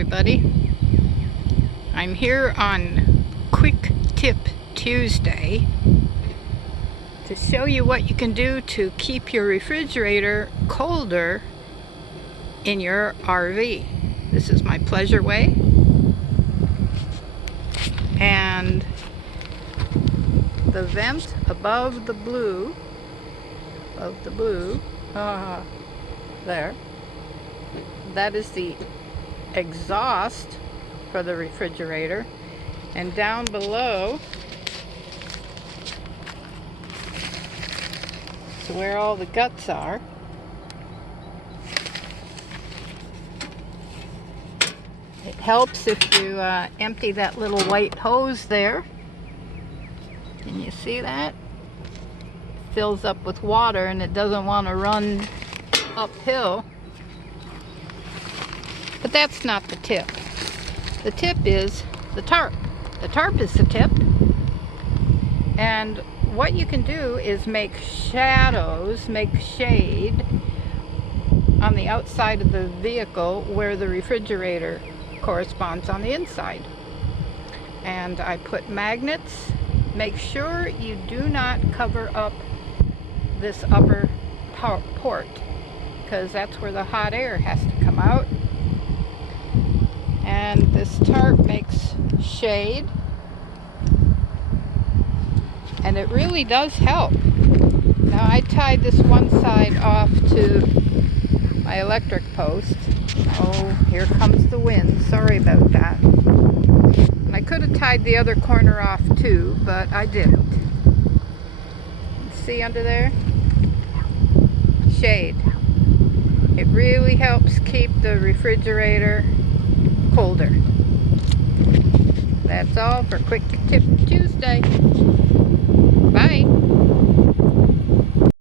everybody. I'm here on Quick Tip Tuesday to show you what you can do to keep your refrigerator colder in your RV. This is my Pleasure Way, and the vent above the blue, there, that is the exhaust for the refrigerator, and down below is where all the guts are. It helps if you empty that little white hose there. Can you see that? It fills up with water and it doesn't want to run uphill. But that's not the tip. The tip is the tarp. The tarp is the tip. And what you can do is make shadows, make shade on the outside of the vehicle where the refrigerator corresponds on the inside. And I put magnets. Make sure you do not cover up this upper port, because that's where the hot air has to come out. And this tarp makes shade, and it really does help. Now I tied this one side off to my electric post. Oh, here comes the wind. Sorry about that. And I could have tied the other corner off too, but I didn't. See under there? Shade. It really helps keep the refrigerator colder. That's all for Quick Tip Tuesday.